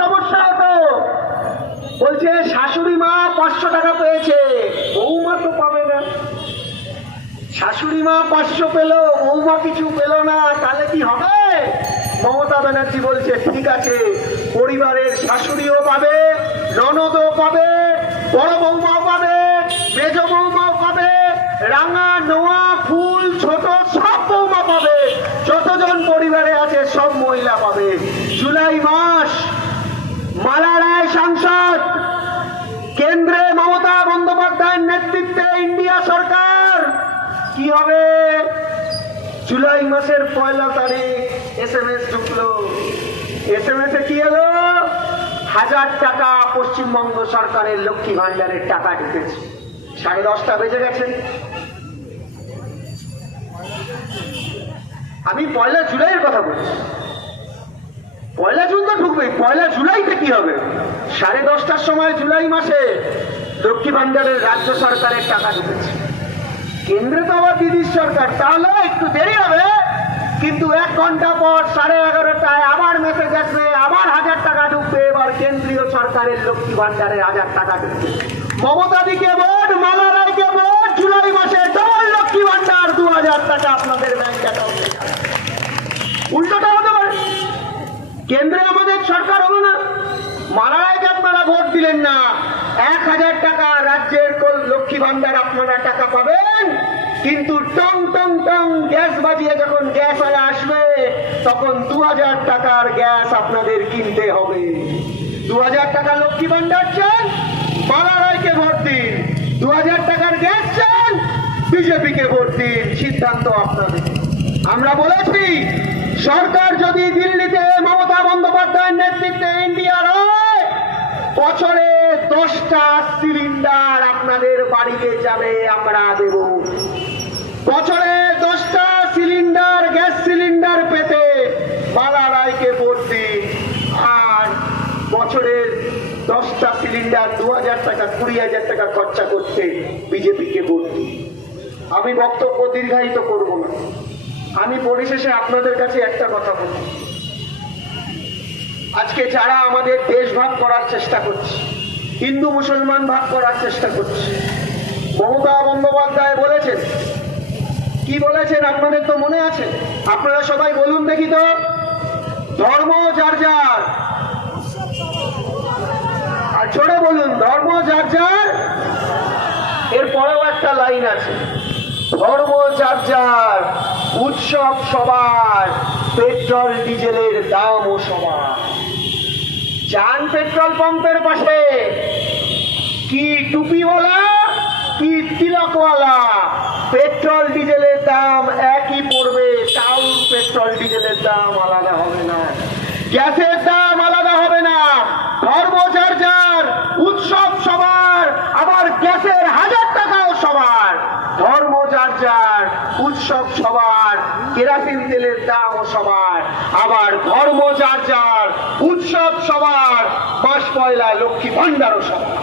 সমস্যা হতো, বলছে শাশুড়ি মা 500 টাকা পেয়েছে, বৌমা তো পাবে না। শাশুড়ি মা 500 পেল, বৌমা কিছু পেল না, তাহলে কি হবে? মমতা ব্যানার্জি বলছে ঠিক আছে, পরিবারের শাশুড়িও পাবে, ননদও পাবে, বড় বৌমাও পাবে, মেজ বৌমাও পাবে, রাঙা নোয়া ফুল ছোট সব বৌমা পাবে, যতজন পরিবারে আছে সব মহিলা পাবে। জুলাই মাস, মালা রায় সাংসদ, কেন্দ্রে মমতা বন্দ্যোপাধ্যায়ের নেতৃত্বে ইন্ডিয়া সরকার। কি হবে? জুলাই মাসের 1 তারিখ SMS ঢুকলো। SMS এ কি এলো? 1000 টাকা পশ্চিমবঙ্গ সরকারের লক্ষ্মী ভান্ডারের টাকা ঢুকেছে। 10:30 বেজে গেছে। আমি 1 জুলাইয়ের কথা বলছি। 1 জুন তো ঢুকবেই, 1 জুলাইতে কি হবে? 10:30টার সময় জুলাই মাসে লক্ষ্মী ভান্ডারের রাজ্য সরকারের টাকা ঢুকেছে। কেন্দ্রে তো আবার দিদির সরকার, তাহলে একটু দেরি হবে, কিন্তু 1 ঘন্টা পর 11:30টায় আবার মেসেজ আসবে, আবার 1000 টাকা ঢুকবে। এবার কেন্দ্রীয় সরকারের লক্ষ্মী ভান্ডারে 1000 টাকা ঢুকবে। মমতা দিকে ভোট, মালা রায়কে ভোট, জুলাই মাসে ডবল লক্ষ্মী ভান্ডার 2000 টাকা আপনাদের ব্যাংক অ্যাকাউন্টে। উল্টোটা হতে পারে, কেন্দ্রে আমাদের সরকার হলো না, মালা রায়কে আপনারা ভোট দিলেন না, 1000 টাকা রাজ্যের লক্ষ্মী ভান্ডার আপনারা টাকা পাবেন, কিন্তু টং টং টং গ্যাস বাজিয়ে যখন গ্যাস আলা আসবে তখন 2000 টাকার গ্যাস আপনাদের কিনতে হবে। 2000 টাকা লক্ষ্মী ভান্ডার চান, মালা রায়কে ভোট দিন। 2000 টাকার গ্যাস চান, বিজেপিকে ভোট দিন। সিদ্ধান্ত আপনাদের। আমরা বলেছি, সরকার যদি দিল্লিতে মমতা বন্দ্যোপাধ্যায়ের নেতৃত্বে ইন্ডিয়ার হয়, বছরে 10টা সিলিন্ডার আপনাদের বাড়িতে যাবে, আমরা দেব। বছরে 10টা সিলিন্ডার, গ্যাস সিলিন্ডার পেতে মালা রায়কে ভোট দিন। আর বছরের 10টা সিলিন্ডার 2000 টাকা, 20,000 টাকা খরচা করতে বিজেপিকে ভোট দিন। আমি বক্তব্য দীর্ঘায়িত করব না। আমি পরিশেষে আপনাদের কাছে একটা কথা বলি, আজকে যারা আমাদের দেশ ভাগ করার চেষ্টা করছে, হিন্দু মুসলমান ভাগ করার চেষ্টা করছে, মমতা বন্দ্যোপাধ্যায় বলেছেন, কি বলেছেন আপনাদের তো মনে আছে? আপনারা সবাই বলুন দেখি তো, ধর্ম যার যার, আর জোরে বলুন, ধর্ম যার যার। এরপরেও একটা লাইন আছে, ধর্ম যার যার, উৎসব সবার, পেট্রোল ডিজেলের দামও সবার। যান পেট্রোল পাম্পের পাশে, কি টুপিওয়ালা কি তিলকওয়ালা, পেট্রোল ডিজেলের দাম একই পড়বে, তাও পেট্রোল ডিজেলের দাম আলাদা হবে না, গ্যাসের দাম আলাদা হবে না। ধর্ম যার যার, উৎসব সবার, আবার গ্যাসের 1000 টাকাও সবার। ধর্ম যার যার, উৎসব সবার, কেরোসিন তেলের দামও সবার। আবার ধর্ম যার যার, উৎসব সবার, মাস পয়লা লক্ষ্মী ভান্ডারও সবার।